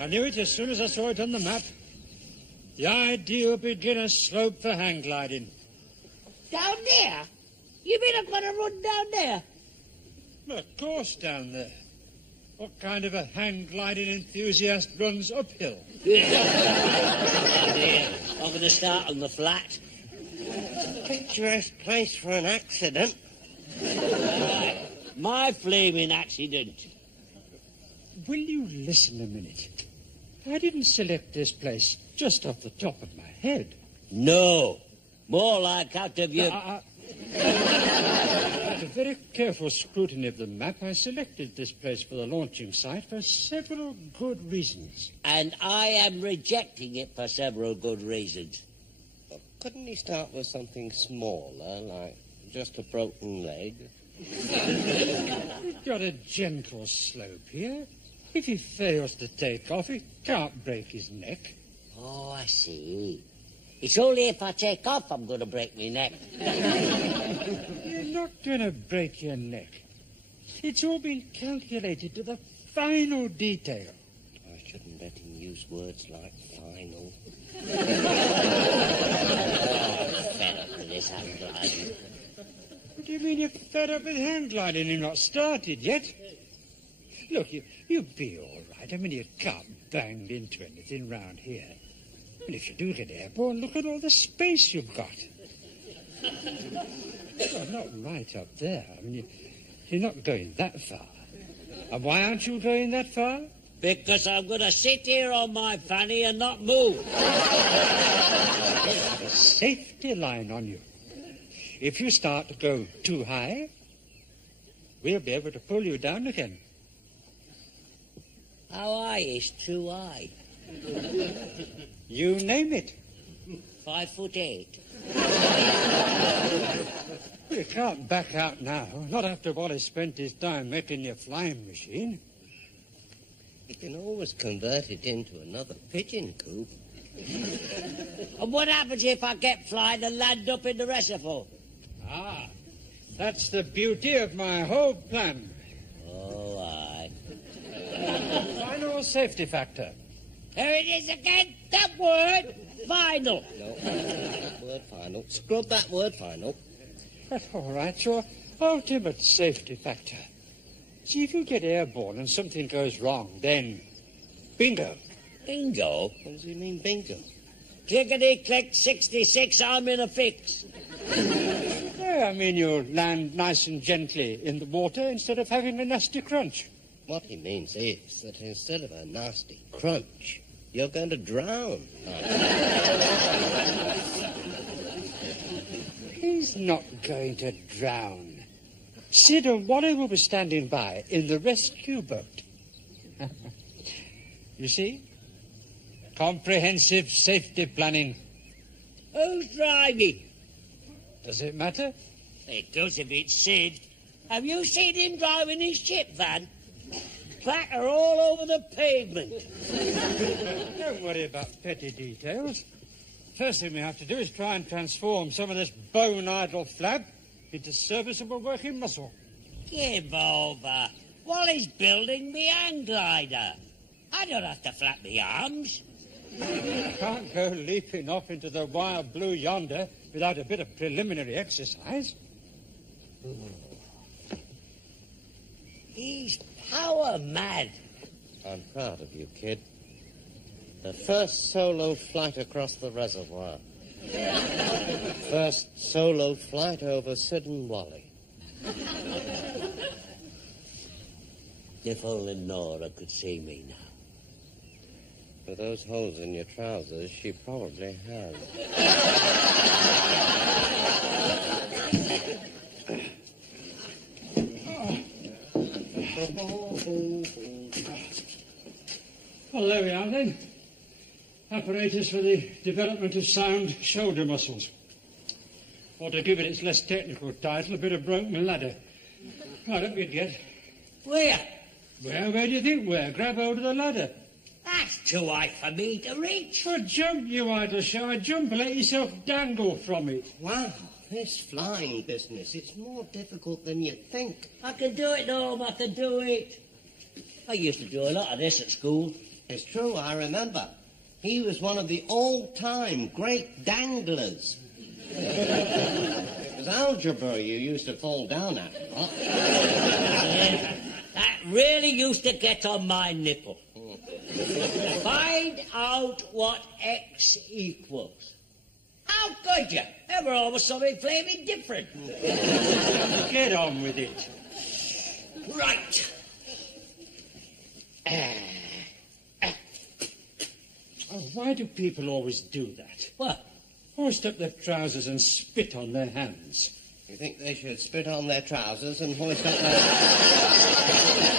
I knew it as soon as I saw it on the map. The ideal beginner slope for hang gliding. Down there? You mean I'm going to run down there? Well, of course, down there. What kind of a hang gliding enthusiast runs uphill? I'm going to start on the flat. Picturesque place for an accident. My flaming accident. Will you listen a minute? I didn't select this place just off the top of my head. No. More like out of your... After very careful scrutiny of the map, I selected this place for the launching site for several good reasons. And I am rejecting it for several good reasons. Well, couldn't he start with something smaller, like just a broken leg? We've got a gentle slope here. If he fails to take off, he can't break his neck. Oh, I see. It's only if I take off I'm going to break my neck. You're not going to break your neck. It's all been calculated to the final detail. I shouldn't let him use words like final. Fed up with this hang gliding. What do you mean you're fed up with hang gliding? You've not started yet. Look, you'll be all right. I mean, you can't bang into anything round here. And if you do get airborne, look at all the space you've got. Well, not right up there. I mean, you're not going that far. And why aren't you going that far? Because I'm going to sit here on my fanny and not move. There's a safety line on you. If you start to go too high, we'll be able to pull you down again. How high is too high? You name it. 5'8". You can't back out now, not after Wally spent his time making your flying machine. You can always convert it into another pigeon coop. And what happens if I get flying and land up in the reservoir? Ah, that's the beauty of my whole plan. Oh, aye. Final safety factor. There it is again, that word, final. No, that word final. Scrub that word final. That's all right, your ultimate safety factor. See, if you get airborne and something goes wrong, then bingo. Bingo? What does he mean, bingo? Clickety-click, 66, I'm in a fix. Yeah, I mean, you'll land nice and gently in the water instead of having a nasty crunch. What he means is that instead of a nasty crunch, you're going to drown. He's not going to drown. Sid and Wally will be standing by in the rescue boat. You see? Comprehensive safety planning. Who's driving? Does it matter? It does if it's Sid. Have you seen him driving his chip van? Clatter all over the pavement. Don't worry about petty details. First thing we have to do is try and transform some of this bone-idle flab into serviceable working muscle. Give over. Wally's building me hang glider. I don't have to flap my arms. You can't go leaping off into the wild blue yonder without a bit of preliminary exercise. He's power mad. I'm proud of you, kid. The first solo flight across the reservoir. First solo flight over Sid and Wally. If only Nora could see me now. With those holes in your trousers, she probably has. Well, there we are, then. Apparatus for the development of sound shoulder muscles. Or to give it its less technical title, a bit of broken ladder. Right, up you get. Where? Where do you think where? Grab hold of the ladder. That's too high for me to reach. Well, jump, you idle shy. Jump and let yourself dangle from it. Wow, this flying business, it's more difficult than you think. I can do it, Norm, I can do it. I used to do a lot of this at school. It's true, I remember. He was one of the all-time great danglers. It was algebra you used to fall down at. Huh? Yeah, that really used to get on my nipple. Find out what X equals. How could you? Ever almost something flaming different. Get on with it. Right. Oh, why do people always do that? What? Hoist up their trousers and spit on their hands. You think they should spit on their trousers and hoist up their...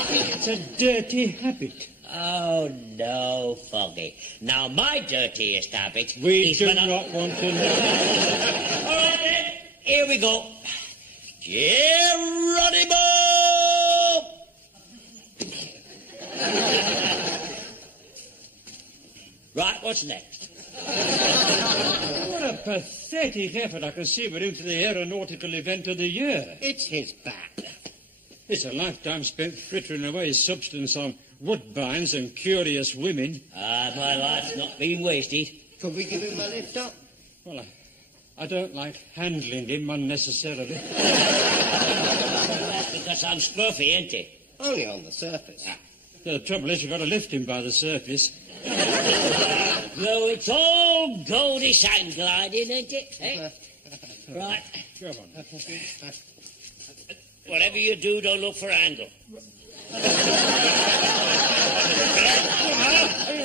It's a dirty habit. Oh, no, Foggy. Now, my dirtiest habit We is do when I... not want to know. All right, then. Here we go. Geronimo! Right, what's next? What a pathetic effort I can see we're into the aeronautical event of the year. It's his back. It's a lifetime spent frittering away his substance on woodbines and curious women. My life's not been wasted. Could we give him a lift up? Well, I don't like handling him unnecessarily. That's because I'm scruffy, ain't it? Only on the surface. The trouble is, you've got to lift him by the surface. Though it's all goldy sand gliding, ain't it? Eh? Right. Go on. Whatever you do, don't look for angle. All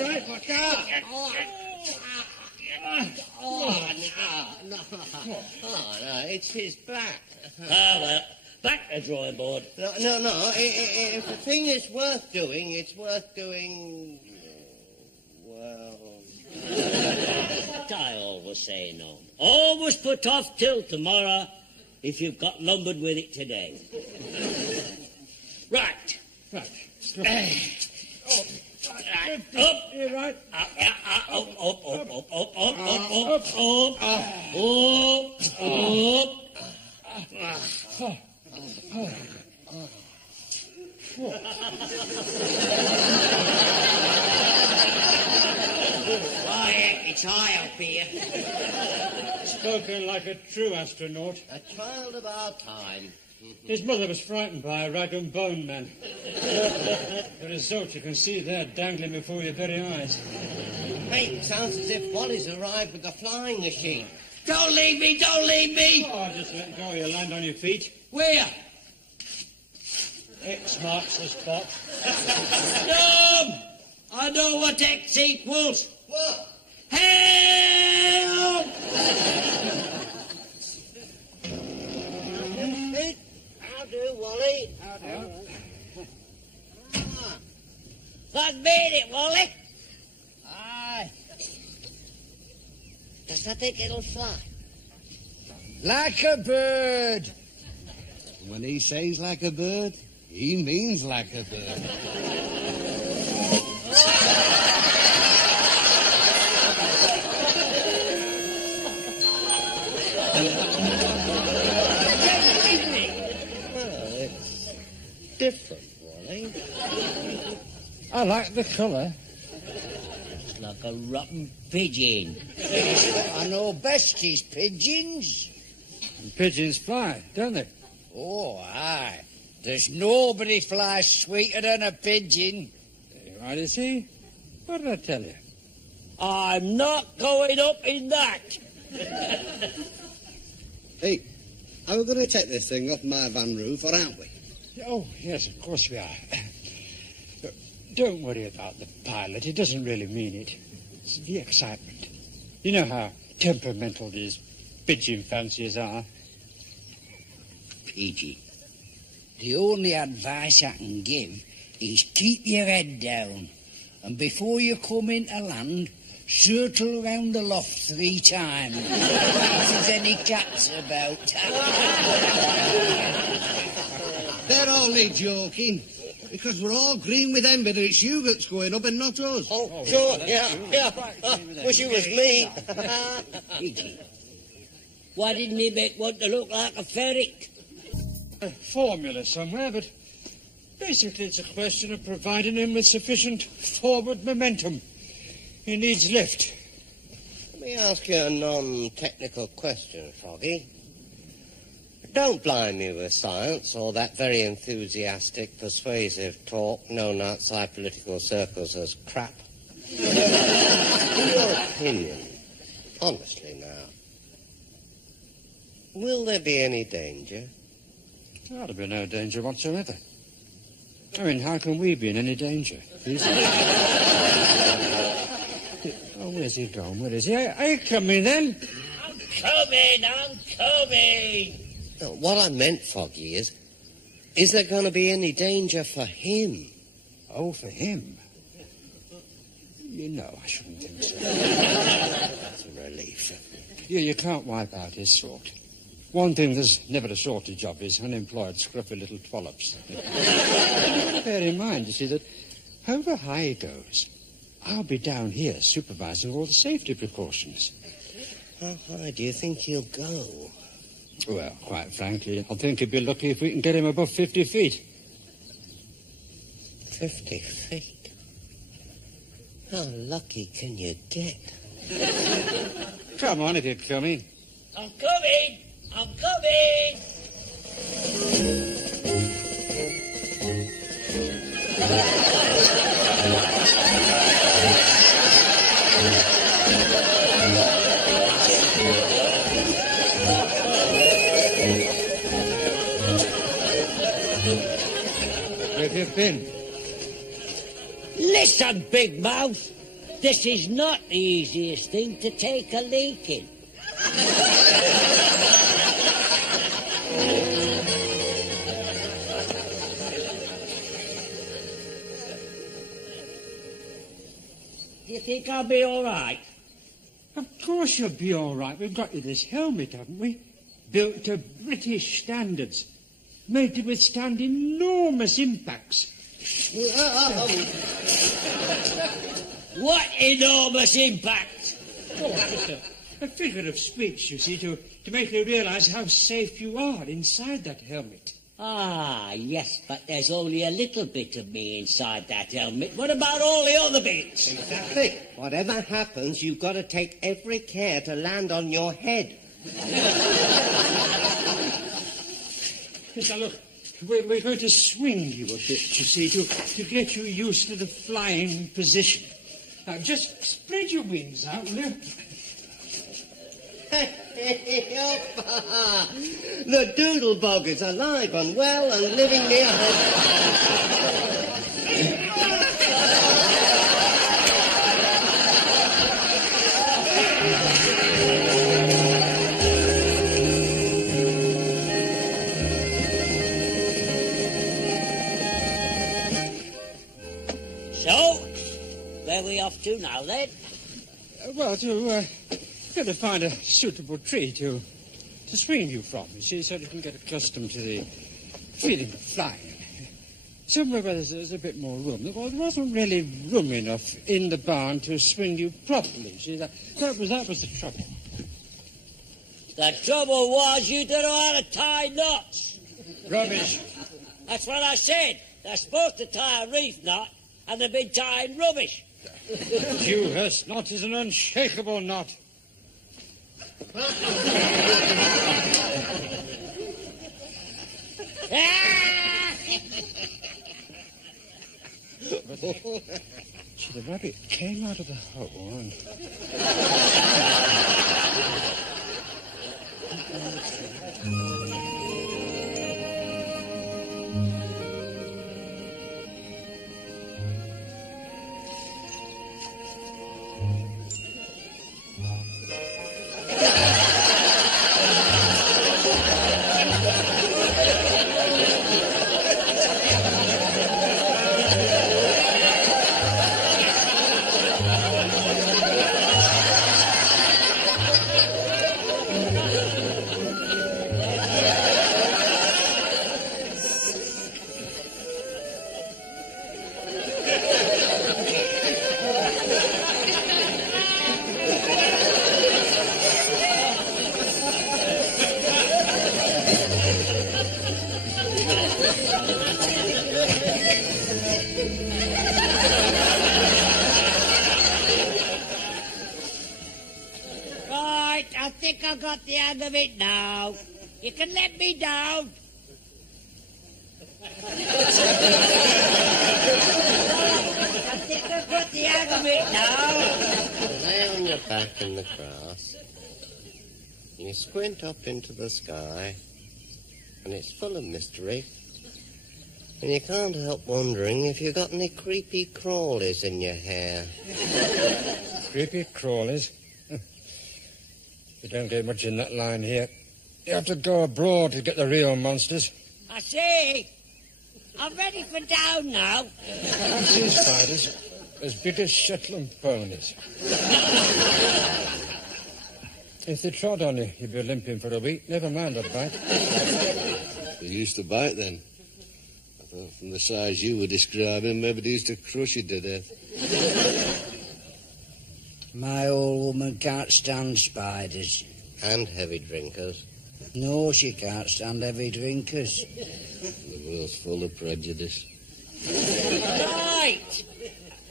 right, watch out. Oh, no. Oh, no, it's his back. Well, back to the drawing board. No. If the thing is worth doing, it's worth doing... well... What I always say, no. Always put off till tomorrow if you've got lumbered with it today. Right. Right. Up. You're right. Up. Quiet, it's high up here. Spoken like a true astronaut. A child of our time. His mother was frightened by a rag and bone man. The result you can see there dangling before your very eyes. Hey, sounds as if Wally's arrived with the flying machine. Don't leave me, don't leave me! Oh, just let go, you'll land on your feet. Where? X marks the spot. No! I know what X equals. What? Help! How do, Wally? That made it, Wally. Aye. Does that think it'll fly? Like a bird. When he says like a bird, he means like a bird. Well, it's different, Wally. I like the colour. It's like a rotten pigeon. I know best is pigeons. And pigeons fly, don't they? Oh, aye. There's nobody flies sweeter than a pigeon. Right, you see? What did I tell you? I'm not going up in that. Hey, are we going to take this thing off my van roof, or aren't we? Oh, yes, of course we are. But don't worry about the pilot. He doesn't really mean it. It's the excitement. You know how temperamental these pigeon fanciers are. Pigeon. The only advice I can give is keep your head down. And before you come into land, Circle round the loft 3 times. If there's any cats about. They're only joking. Because we're all green with envy that it's you that's going up and not us. Oh, sure, yeah. Wish it was me. Why didn't he make one to look like a ferret? A formula somewhere, but basically it's a question of providing him with sufficient forward momentum. He needs lift. Let me ask you a non-technical question, Froggy. Don't blind me with science or that very enthusiastic, persuasive talk known outside political circles as crap. In your opinion, honestly now, will there be any danger? There ought to be no danger whatsoever. I mean, how can we be in any danger? Oh, where's he gone? Where is he? Are you coming then? I'm coming. No, what I meant, Foggy, is there going to be any danger for him? Oh, for him? No, I shouldn't think so. That's a relief. You can't wipe out his sort. One thing there's never a shortage of is unemployed, scruffy little twollops. Bear in mind, you see, that however high he goes, I'll be down here supervising all the safety precautions. How high do you think he'll go? Well, quite frankly, I think he'd be lucky if we can get him above 50 feet. 50 feet? How lucky can you get? Come on, if you're coming. I'm coming. Where have you been? Listen, Big Mouth. This is not the easiest thing to take a leak in. Do you think I'll be all right? Of course you'll be all right. We've got you this helmet, haven't we? Built to British standards. Made to withstand enormous impacts. What enormous impact? Oh, just a figure of speech, you see, to make you realise how safe you are inside that helmet. Ah, yes, but there's only a little bit of me inside that helmet. What about all the other bits? Exactly. Whatever happens, you've got to take every care to land on your head. Now, look, we're going to swing you a bit, you see, to get you used to the flying position. Now, just spread your wings out, will you? The doodlebug is alive and well and living near home. So, where are we off to now, then? Well, got to find a suitable tree to swing you from, you see, so you can get accustomed to the feeling of flying. Somewhere where there's a bit more room. Well, there wasn't really room enough in the barn to swing you properly. See, that was the trouble. The trouble was you don't know how to tie knots. Rubbish. That's what I said. They're supposed to tie a reef knot, and they've been tying rubbish. Dewhurst knot is an unshakable knot. So the rabbit came out of the hole and... I've got the hang of it now. You can let me down. I think I've got the hang of it now. Lay on your back in the grass. You squint up into the sky, and it's full of mystery. And you can't help wondering if you've got any creepy crawlies in your hair. Creepy crawlies? You don't get much in that line here. You have to go abroad to get the real monsters. I see. I'm ready for down now. I've seen spiders as big as Shetland ponies. If they trod on you, you'd be limping for a week. Never mind a bite. They used to bite then. I thought from the size you were describing, maybe they used to crush you to death. My old woman can't stand spiders. And heavy drinkers. No, she can't stand heavy drinkers. The world's full of prejudice. Right.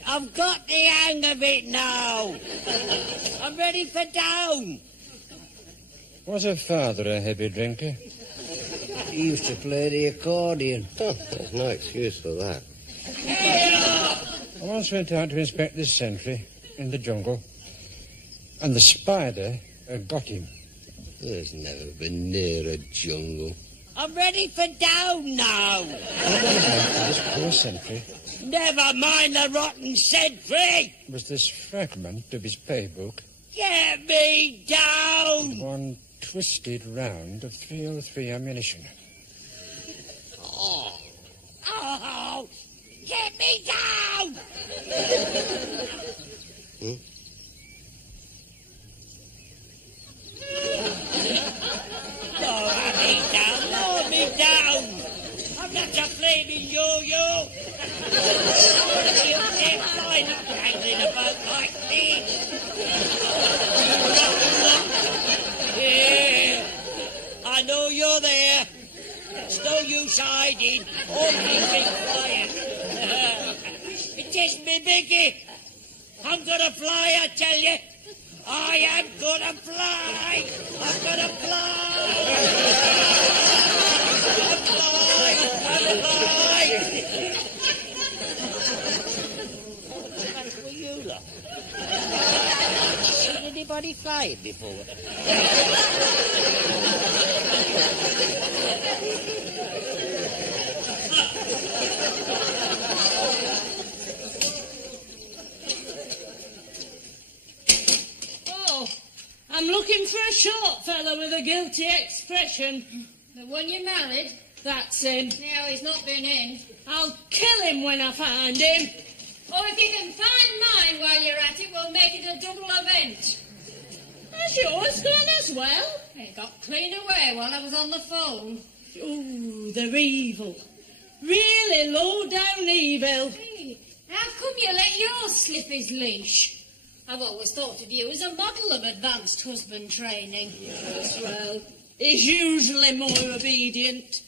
I've got the hang of it now. I'm ready for down. Was her father a heavy drinker? He used to play the accordion. Oh, there's no excuse for that. I once went out to inspect this sentry in the jungle, and the spider got him. There's never been near a jungle. I'm ready for down now. This poor sentry Never mind the rotten sentry. was this fragment of his playbook, Get me down. one twisted round of 303 ammunition. Oh, get me down. Lower me down. I'm not a flaming yo-yo. You can't find a dangling about like this. Yeah, I know you're there. It's no use hiding or keeping quiet. It is me, Biggie. I'm gonna fly, I tell you. I am gonna fly. I'm gonna fly. I'm fly. That's for you, lot. Seen anybody flying before? I'm looking for a short fellow with a guilty expression. The one you married? That's him. No, he's not been in. I'll kill him when I find him. Oh, if you can find mine while you're at it, we'll make it a double event. Has yours gone as well? It got clean away while I was on the phone. Ooh, they're evil. Really low-down evil. Hey, how come you let yours slip his leash? I've always thought of you as a model of advanced husband training. Yes, well, he's usually more obedient.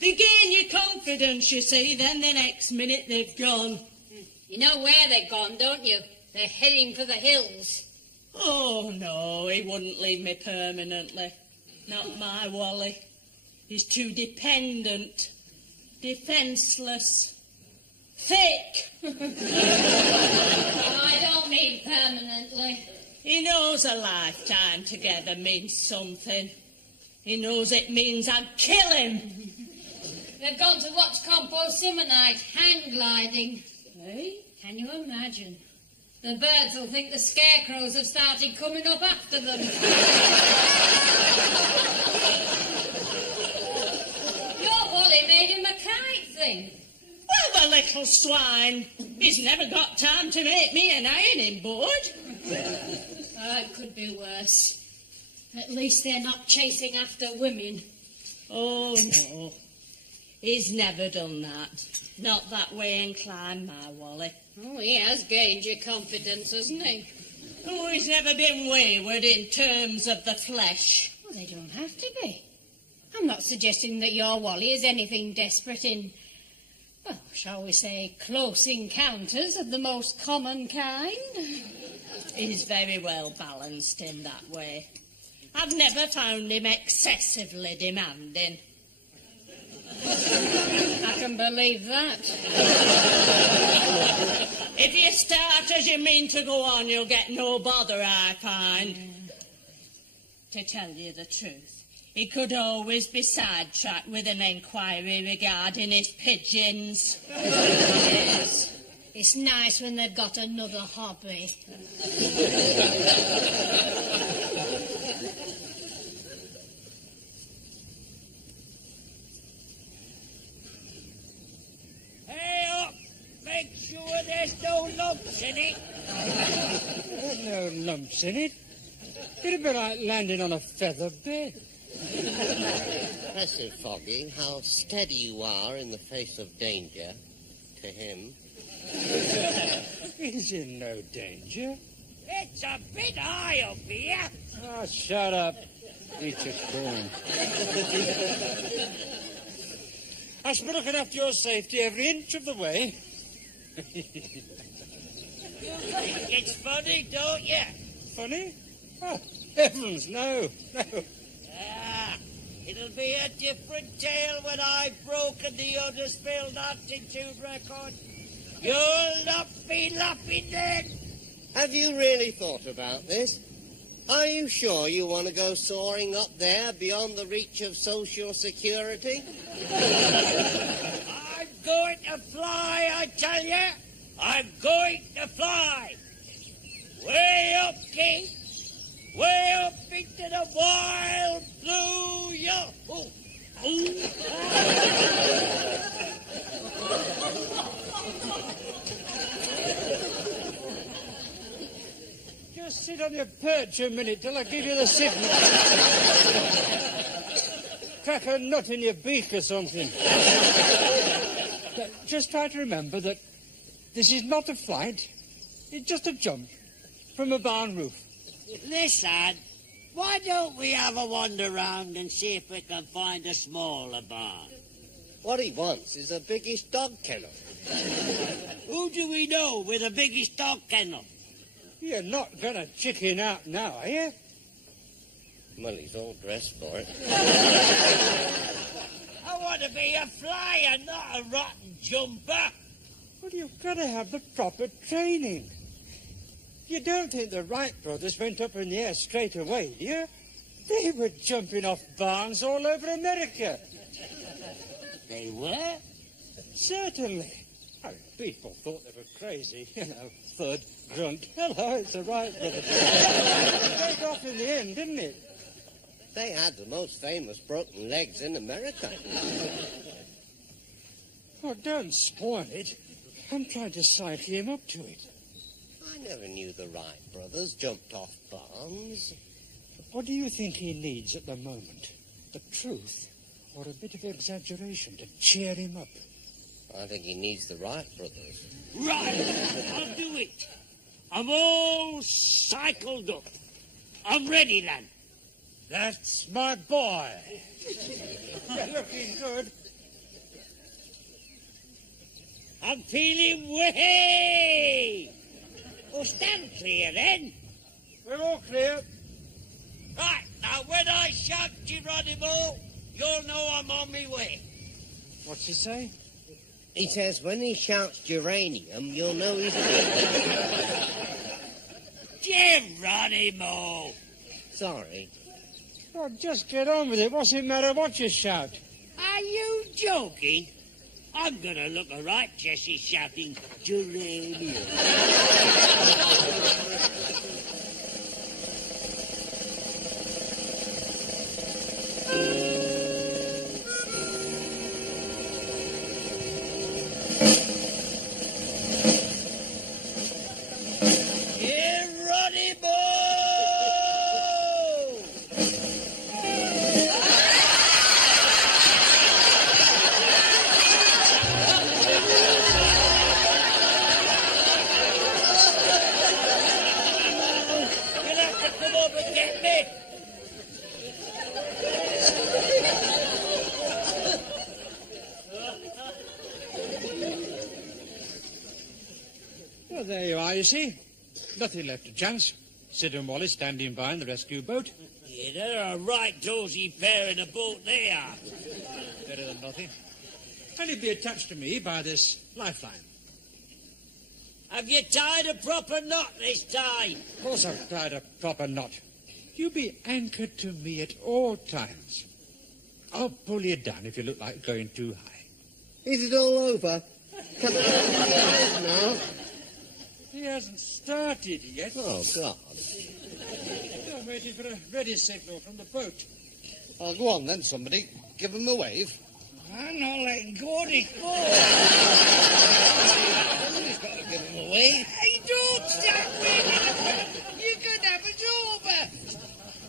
They gain your confidence, you see, then the next minute they've gone. You know where they've gone, don't you? They're heading for the hills. Oh, no, he wouldn't leave me permanently. Not my Wally. He's too dependent, defenceless, thick. I don't mean permanently. He knows a lifetime together means something. He knows it means I'd kill him. They've gone to watch Compo Simonite hang gliding. Hey? Can you imagine? The birds will think the scarecrows have started coming up after them. Your Wally made him a kite thing. Well, the little swine. He's never got time to make me an ironing board. Oh, it could be worse. At least they're not chasing after women. Oh, no. He's never done that. Not that way inclined, my Wally. Oh, he has gained your confidence, hasn't he? Oh, he's never been wayward in terms of the flesh. Well, they don't have to be. I'm not suggesting that your Wally is anything desperate in, well, shall we say, close encounters of the most common kind. He's very well balanced in that way. I've never found him excessively demanding. I can believe that. If you start as you mean to go on, you'll get no bother, I find. To tell you the truth, he could always be sidetracked with an inquiry regarding his pigeons. Yes. It's nice when they've got another hobby. Hey up! Make sure there's no lumps in it. There's no lumps in it. It'd be like landing on a feather bed. Impressive, Foggy, how steady you are in the face of danger to him. He's in no danger. It's a bit high up here. Oh, shut up. Eat your corn. I shall be looking after your safety every inch of the way. You think it's funny, don't you? Funny? Oh, heavens, no. Ah, it'll be a different tale when I've broken the Huddersfield altitude record. You'll not be laughing then. Have you really thought about this? Are you sure you want to go soaring up there beyond the reach of social security? I'm going to fly, I tell you. I'm going to fly. Way up, King. Way up into the wild blue Ooh. Just sit on your perch a minute till I give you the signal. Crack a nut in your beak or something. Just try to remember that this is not a flight. It's just a jump from a barn roof. Listen, why don't we have a wander round and see if we can find a smaller barn? What he wants is a biggish dog kennel. Who do we know with the biggest dog kennel? You're not going to chicken out now, are you? Well, he's all dressed for it. I want to be a flyer, not a rotten jumper. Well, you've got to have the proper training. You don't think the Wright brothers went up in the air straight away, do you? They were jumping off barns all over America. They were? Certainly. I mean, people thought they were crazy. You know, thud, grunt. Hello, it's the Wright brothers. It went off in the end, didn't it? They had the most famous broken legs in America. Oh, don't spoil it. I'm trying to psyche him up to it. I never knew the Wright brothers jumped off barns. What do you think he needs at the moment? The truth or a bit of exaggeration to cheer him up? I think he needs the Wright brothers. Right, I'll do it. I'm all cycled up. I'm ready, lad. That's my boy. You're looking good. I'm feeling way. Well, stand clear then. We're all clear. Right, now when I shout Geronimo, you'll know I'm on my way. What's he say? He says when he shouts geranium, you'll know he's... Geronimo! Sorry. Oh, just get on with it. What's it matter what you shout? Are you joking? I'm gonna look a right Jesse shouting geranium. Well, there you are, you see. Nothing left to chance. Sid and Wallace standing by in the rescue boat. It they're a right dozy pair in a boat, they are. Better than nothing. And he'd be attached to me by this lifeline. Have you tied a proper knot this time? Of course I've tied a proper knot. You be anchored to me at all times. I'll pull you down if you look like going too high. Is it all over? Can I now? He hasn't started yet. Oh, God. I'm waiting for a ready signal from the boat. Oh, go on then, somebody. Give him a wave. I'm not letting go of it. Somebody's got to give him a wave. Hey, don't stop me. You could have us over.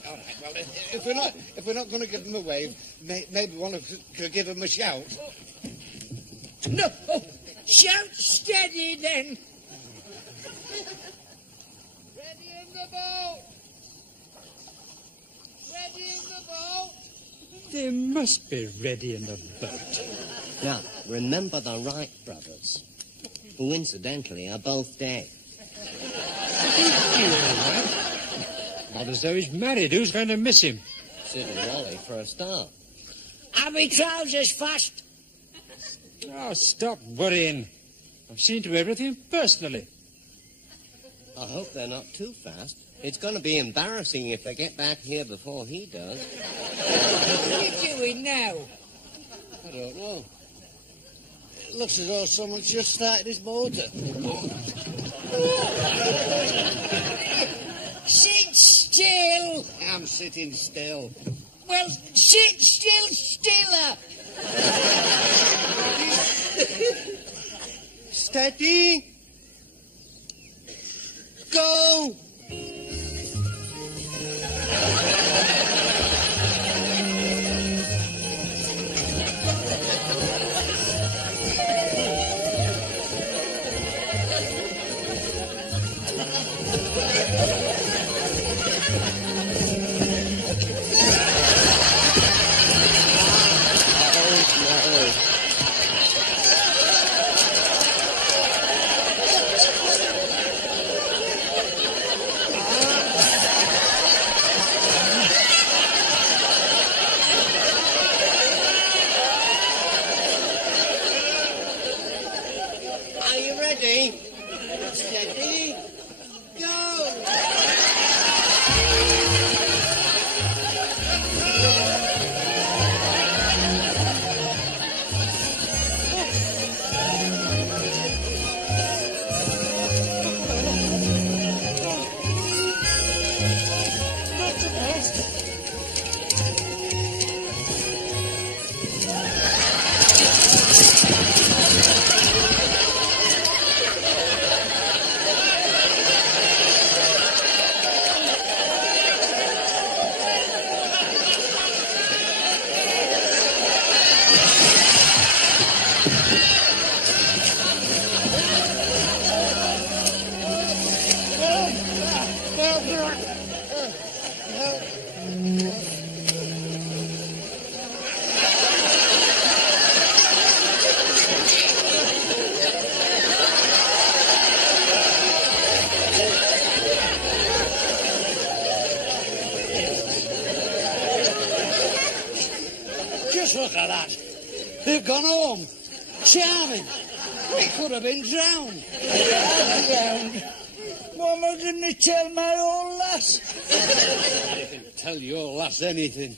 All right, well, if we're not going to give him a wave, maybe one of us could give him a shout. No, shout steady then. Ready in the boat! Ready in the boat! They must be ready in the boat. Now, remember the Wright brothers, who incidentally are both dead. Not as though he's married. Who's going to miss him? Sid and Wally for a start. Are my trousers fast? Oh, stop worrying. I've seen to everything personally. I hope they're not too fast. It's going to be embarrassing if they get back here before he does. What are you doing now? I don't know. It looks as though someone's just started his motor. Sit still. I'm sitting still. Well, sit still, stiller. Steady. Go. Are you ready? Steady. Go. Just look at that. They've gone home. Charming. We could have been drowned. Drowned. What am I going to tell my old lass? I can tell your lass anything.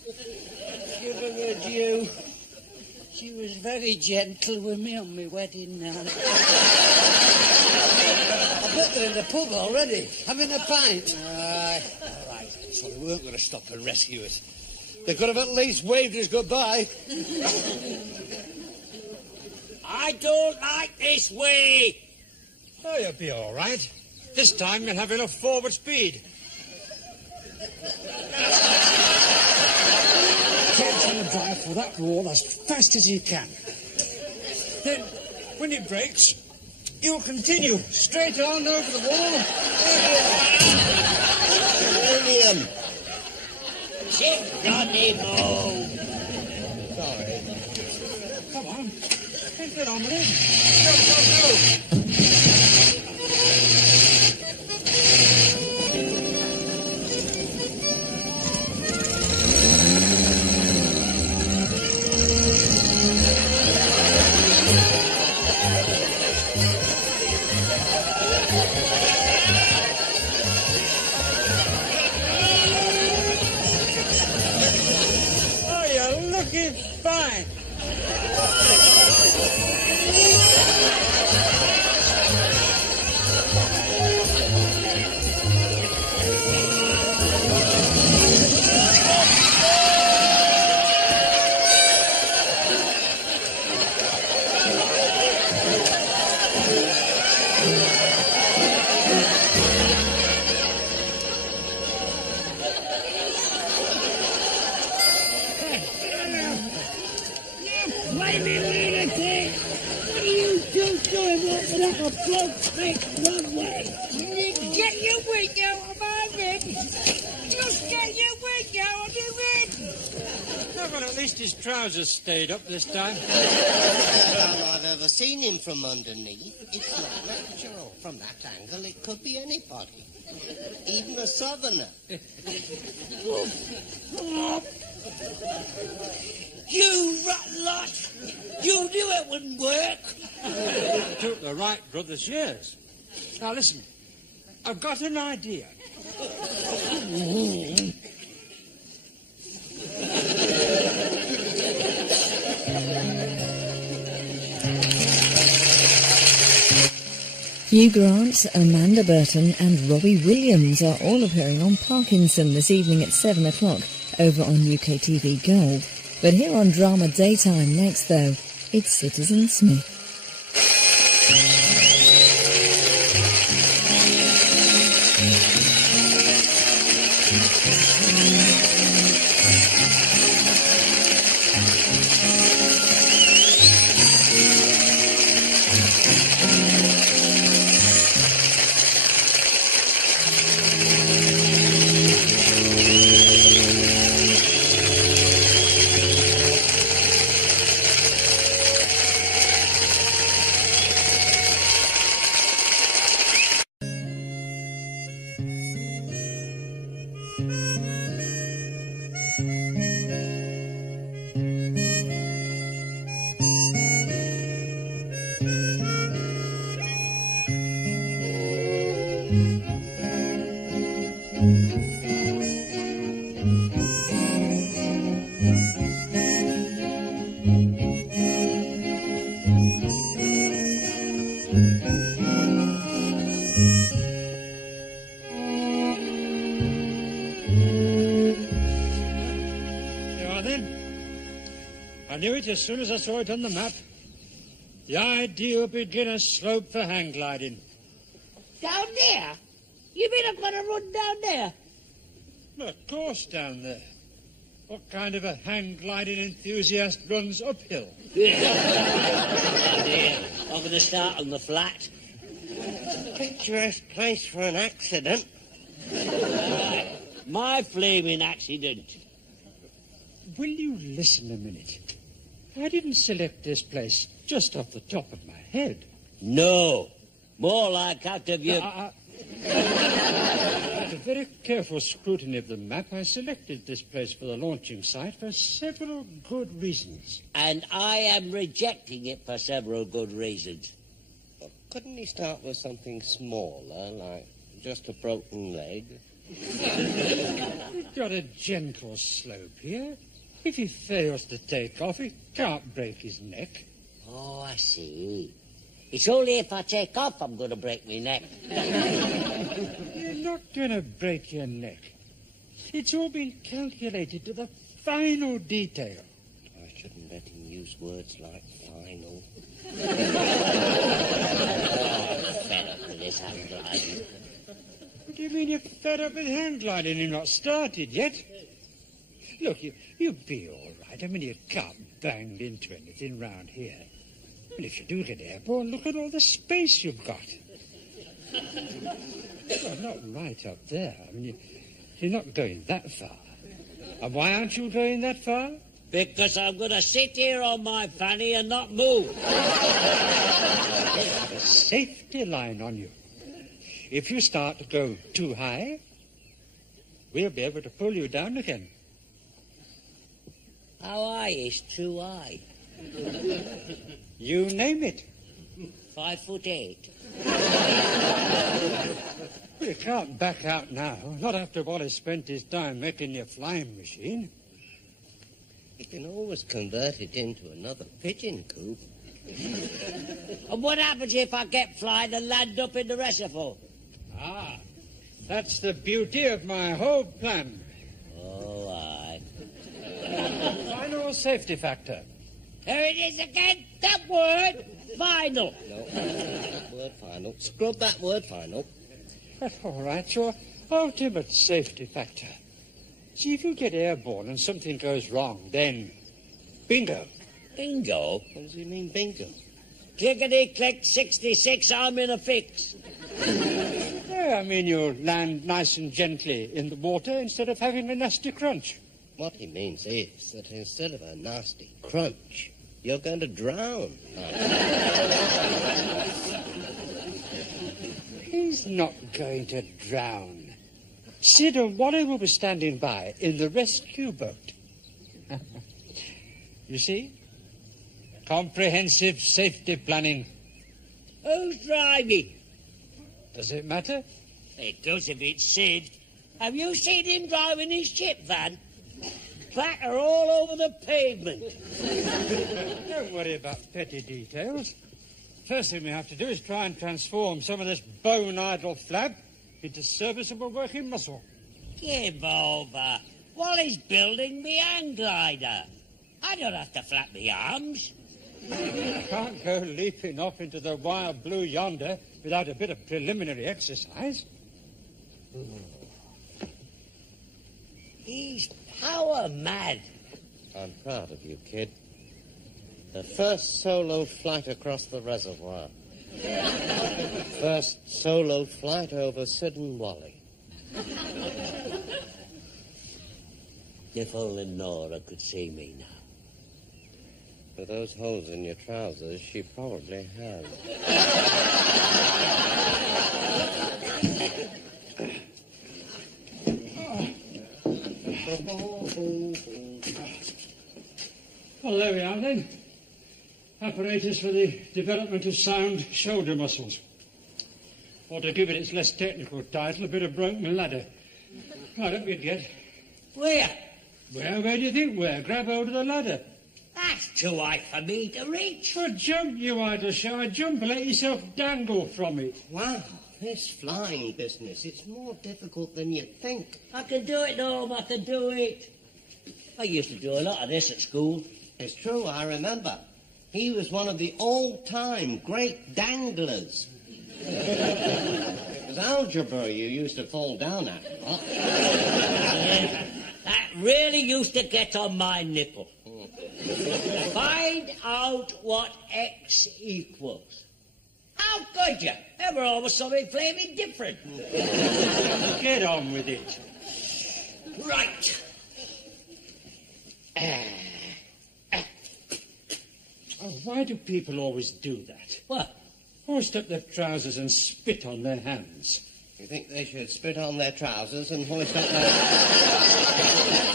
Give her a due. She was very gentle with me on my wedding night. I bet they're in the pub already, having a pint. Aye. All right, so they weren't going to stop and rescue us. They could have at least waved us goodbye. I don't like this way. Oh, you'll be all right. This time you'll have enough forward speed. Try and drive for that wall as fast as you can. Then, when it breaks, you'll continue straight on over the wall. William! Sit, Johnny Mo. Sorry. Come on. Get on with it. Go, go, go. let a bloke think one way. Get your wig out of my rib. Just get your wig out of the rib. Oh, well, at least his trousers stayed up this time. All I've ever seen him from underneath. It's not natural. From that angle, it could be anybody. Even a southerner. You rat lot! You knew it wouldn't work. It took the Wright brothers years. Now, listen. I've got an idea. Hugh Grant, Amanda Burton and Robbie Williams are all appearing on Parkinson this evening at 7 o'clock over on UK TV Gold. But here on Drama Daytime next, though, it's Citizen Smith. I knew it as soon as I saw it on the map. The ideal beginner slope for hang gliding. Down there? You mean I'm going to run down there? Well, of course, down there. What kind of a hang gliding enthusiast runs uphill? I'm going to start on the flat. Picturesque place for an accident. My flaming accident. Will you listen a minute? I didn't select this place just off the top of my head. No. More like out of your... After very careful scrutiny of the map, I selected this place for the launching site for several good reasons. And I am rejecting it for several good reasons. Well, couldn't he start with something smaller, like just a broken leg? We've got a gentle slope here. If he fails to take off, he can't break his neck. Oh, I see. It's only if I take off I'm going to break my neck. You're not going to break your neck. It's all been calculated to the final detail. I shouldn't let him use words like final. Fed up with this hang gliding. What do you mean you're fed up with hang gliding? You've not started yet. Look, you'll be all right. I mean, you can't bang into anything round here. And if you do get airborne, look at all the space you've got. Well, not right up there. I mean, you're not going that far. And why aren't you going that far? Because I'm going to sit here on my fanny and not move. A safety line on you. If you start to go too high, we'll be able to pull you down again. How high is too high? You name it. 5'8". You can't back out now. Not after Wallace spent his time making your flying machine. You can always convert it into another pigeon coop. And what happens if I get flying and land up in the reservoir? Ah, that's the beauty of my whole plan. Oh, aye. Final safety factor. There it is again, that word, final. No, that word final. Scrub that word final. All right, your ultimate safety factor. See, if you get airborne and something goes wrong, then bingo. Bingo? What does he mean, bingo? Clickety-click 66, I'm in a fix. No, I mean you'll land nice and gently in the water instead of having a nasty crunch. What he means is that instead of a nasty crunch, you're going to drown. He's not going to drown. Sid and Wally will be standing by in the rescue boat. You see? Comprehensive safety planning. Who's driving? Does it matter? It does if it's Sid. Have you seen him driving his chip van? Clatter all over the pavement. Don't worry about petty details. First thing we have to do is try and transform some of this bone-idle flab into serviceable working muscle. Give over. Wally's building me hang glider. I don't have to flap my arms. You can't go leaping off into the wild blue yonder without a bit of preliminary exercise. He's power mad. I'm proud of you, kid. The first solo flight across the reservoir. First solo flight over Sid and Wally. If only Nora could see me now. With those holes in your trousers, she probably has. Well, there we are then. Apparatus for the development of sound shoulder muscles. Or to give it its less technical title, a bit of broken ladder. Right up you get. Where? Where do you think where? Grab hold of the ladder. That's too high for me to reach. Well, jump, you idle shower. Jump and let yourself dangle from it. Wow, this flying business, it's more difficult than you think. I can do it, Norm, I can do it. I used to do a lot of this at school. It's true, I remember. He was one of the all-time great danglers. It was algebra you used to fall down at. Huh? That really used to get on my nipple. Find out what X equals. How could you? Ever almost something flaming different. Get on with it. Right. Oh, why do people always do that? What? Hoist up their trousers and spit on their hands. You think they should spit on their trousers and hoist up their...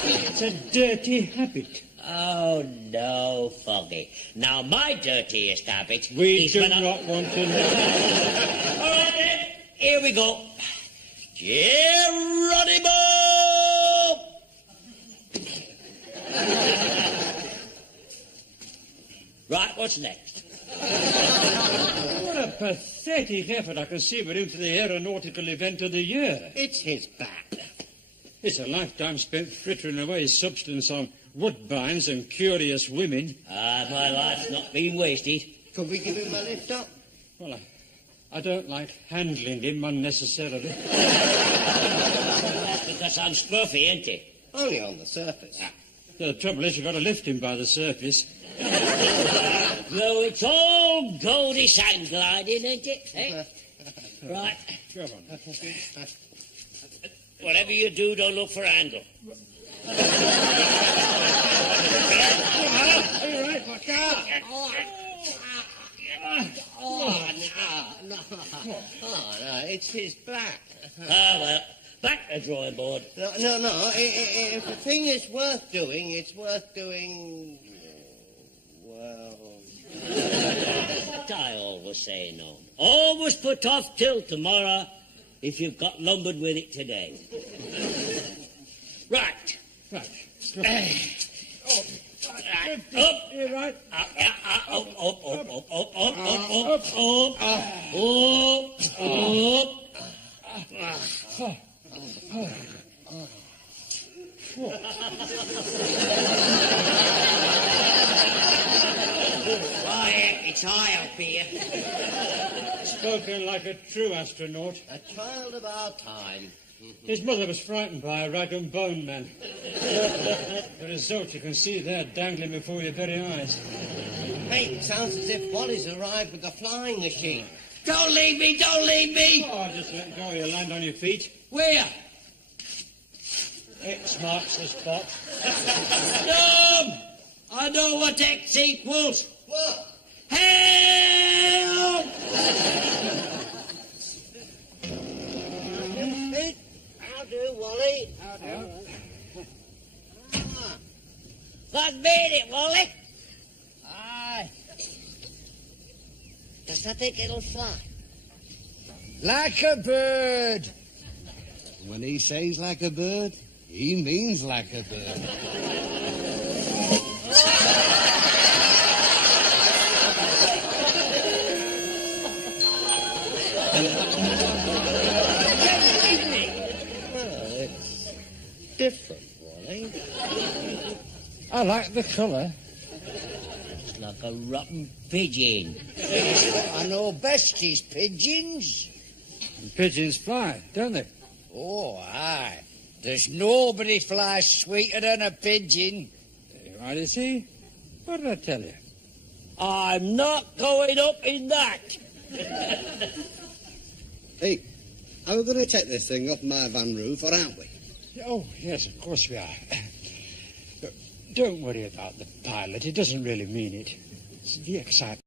It's a dirty habit. Oh, no, Foggy. Now, my dirtiest habit We is do when not want to know. All right, then. Here we go. Geronimo! Right, what's next? What a pathetic effort. I can see we're into the aeronautical event of the year. It's his back. It's a lifetime spent frittering away substance on woodbines and curious women. My life's not been wasted. Could we give him a lift up? Well, I don't like handling him unnecessarily. That's because I'm scruffy, ain't it? Only on the surface. The trouble is you've got to lift him by the surface. No, it's all Goldie sand gliding, ain't it? Eh? Right. Come on. Whatever you do, don't look for angle. All right, watch out. Oh, no. Oh, no, it's his back. Well, back to the drawing board. No. If a thing is worth doing, it's worth doing... well... What I always say, no. Always put off till tomorrow if you've got lumbered with it today. Right. Right. Up. You're right. Up. Quiet, it's high up here. Spoken like a true astronaut. A child of our time. His mother was frightened by a rag and bone man. The result you can see there dangling before your very eyes. Hey, sounds as if Wally's arrived with the flying machine. Don't leave me, don't leave me! Oh, just let go, you'll land on your feet. Where? X marks the spot. Tom! I know what X equals. What? Help! How do, Wally? That made it, Wally. Aye. Does that think it'll fly? Like a bird. When he says like a bird, he means like a bird. Well, it's different, Wally. I like the colour. It's like a rotten pigeon. I know best his pigeons. And pigeons fly, don't they? Oh, aye. There's nobody flies sweeter than a pigeon. Right, you see? What did I tell you? I'm not going up in that. Hey, are we going to take this thing off my van roof, or aren't we? Oh, yes, of course we are. But don't worry about the pilot. He doesn't really mean it. It's the excitement.